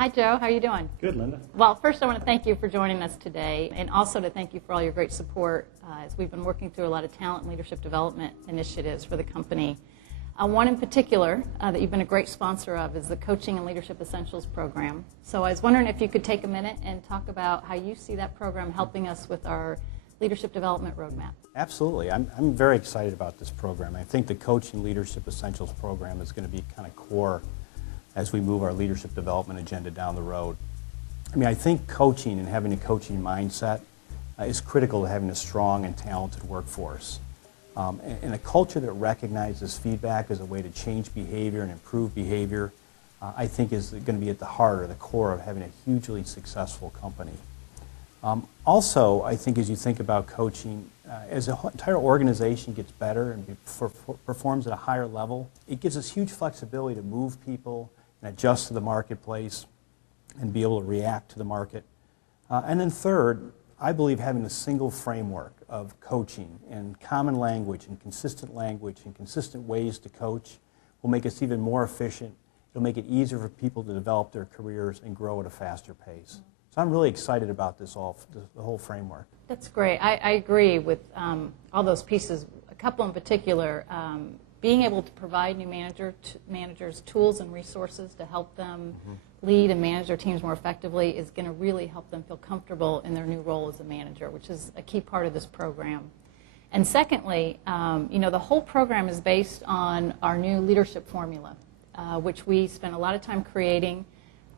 Hi, Joe. How are you doing? Good, Linda. Well, first I want to thank you for joining us today, and also to thank you for all your great support as we've been working through a lot of talent and leadership development initiatives for the company. One in particular that you've been a great sponsor of is the Coaching and Leadership Essentials program. So I was wondering if you could take a minute and talk about how you see that program helping us with our leadership development roadmap. Absolutely. I'm very excited about this program. I think the Coaching Leadership Essentials program is going to be kind of core as we move our leadership development agenda down the road. I mean, I think coaching and having a coaching mindset is critical to having a strong and talented workforce. And a culture that recognizes feedback as a way to change behavior and improve behavior, I think is going to be at the heart or the core of having a hugely successful company. Also, I think as you think about coaching, as the entire organization gets better and performs at a higher level, it gives us huge flexibility to move people and adjust to the marketplace and be able to react to the market. And then third, I believe having a single framework of coaching and common language and consistent ways to coach will make us even more efficient. It'll make it easier for people to develop their careers and grow at a faster pace. So I'm really excited about the whole framework. That's great. I agree with all those pieces. A couple in particular, being able to provide new managers tools and resources to help them lead and manage their teams more effectively is going to really help them feel comfortable in their new role as a manager, which is a key part of this program. And secondly, the whole program is based on our new leadership formula, which we spent a lot of time creating.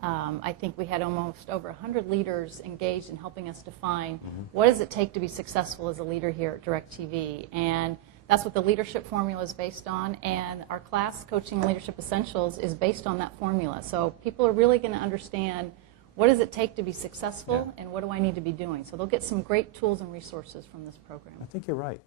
I think we had almost over 100 leaders engaged in helping us define what does it take to be successful as a leader here at DirecTV. And that's what the leadership formula is based on, and our class, Coaching and Leadership Essentials, is based on that formula. So people are really going to understand what does it take to be successful and what do I need to be doing. So they'll get some great tools and resources from this program. I think you're right.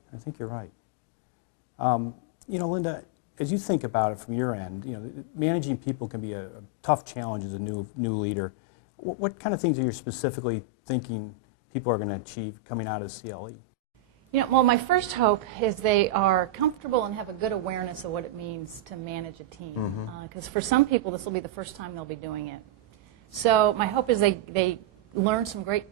Linda, as you think about it from your end, managing people can be a tough challenge as a new leader. What kind of things are you specifically thinking people are going to achieve coming out of CLE? Well, my first hope is they are comfortable and have a good awareness of what it means to manage a team. Because for some people, this will be the first time they'll be doing it. So my hope is they learn some great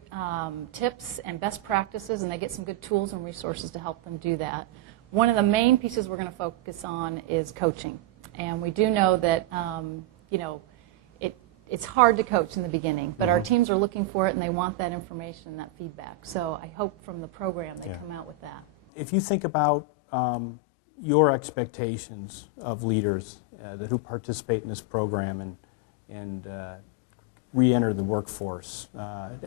tips and best practices, and they get some good tools and resources to help them do that. One of the main pieces we're going to focus on is coaching. And we do know that, it's hard to coach in the beginning, but our teams are looking for it and they want that information and that feedback. So I hope from the program they come out with that. If you think about your expectations of leaders who participate in this program and re-enter the workforce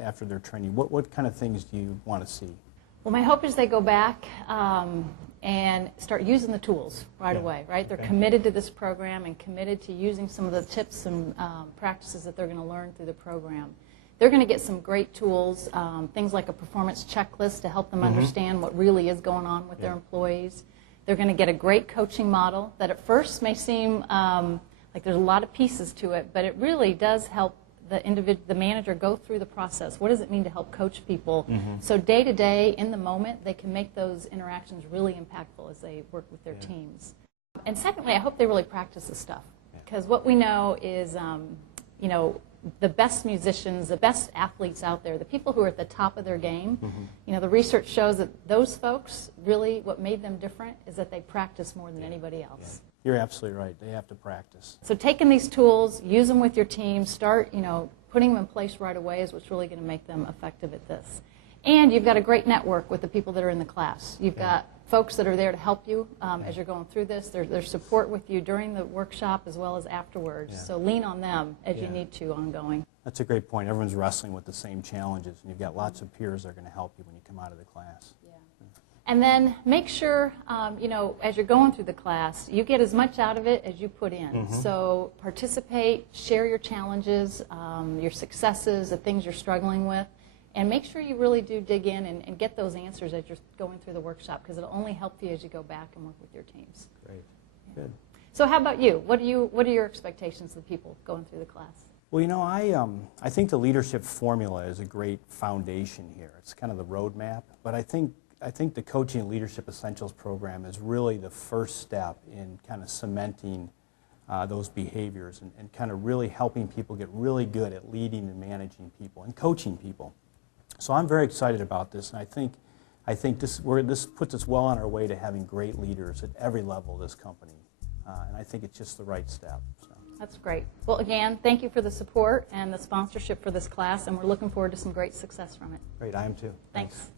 after their training, what kind of things do you want to see? Well, my hope is they go back and start using the tools right away, right? They're committed to this program and committed to using some of the tips and practices that they're going to learn through the program. They're going to get some great tools, things like a performance checklist to help them understand what really is going on with their employees. They're going to get a great coaching model that at first may seem like there's a lot of pieces to it, but it really does help the manager go through the process. What does it mean to help coach people? So day to day, in the moment, they can make those interactions really impactful as they work with their teams. And secondly, I hope they really practice this stuff. Because what we know is, the best musicians, the best athletes out there, the people who are at the top of their game, the research shows that those folks, really what made them different is that they practice more than anybody else. You're absolutely right. They have to practice. So taking these tools, use them with your team, start, putting them in place right away is what's really going to make them effective at this. And you've got a great network with the people that are in the class. You've got folks that are there to help you as you're going through this. There's support with you during the workshop as well as afterwards. So lean on them as you need to ongoing. That's a great point. Everyone's wrestling with the same challenges, and you've got lots of peers that are going to help you when you come out of the class. And then make sure, as you're going through the class, you get as much out of it as you put in. So participate, share your challenges, your successes, the things you're struggling with, and make sure you really do dig in and get those answers as you're going through the workshop, because it'll only help you as you go back and work with your teams. Great. Good. So how about you? What are your expectations of the people going through the class? Well, I think the leadership formula is a great foundation here. It's kind of the roadmap, but I think the Coaching and Leadership Essentials program is really the first step in kind of cementing those behaviors and kind of really helping people get really good at leading and managing people and coaching people. So I'm very excited about this, and I think this puts us well on our way to having great leaders at every level of this company, and I think it's just the right step. So. That's great. Well, again, thank you for the support and the sponsorship for this class, and we're looking forward to some great success from it. Great, I am too. Thanks.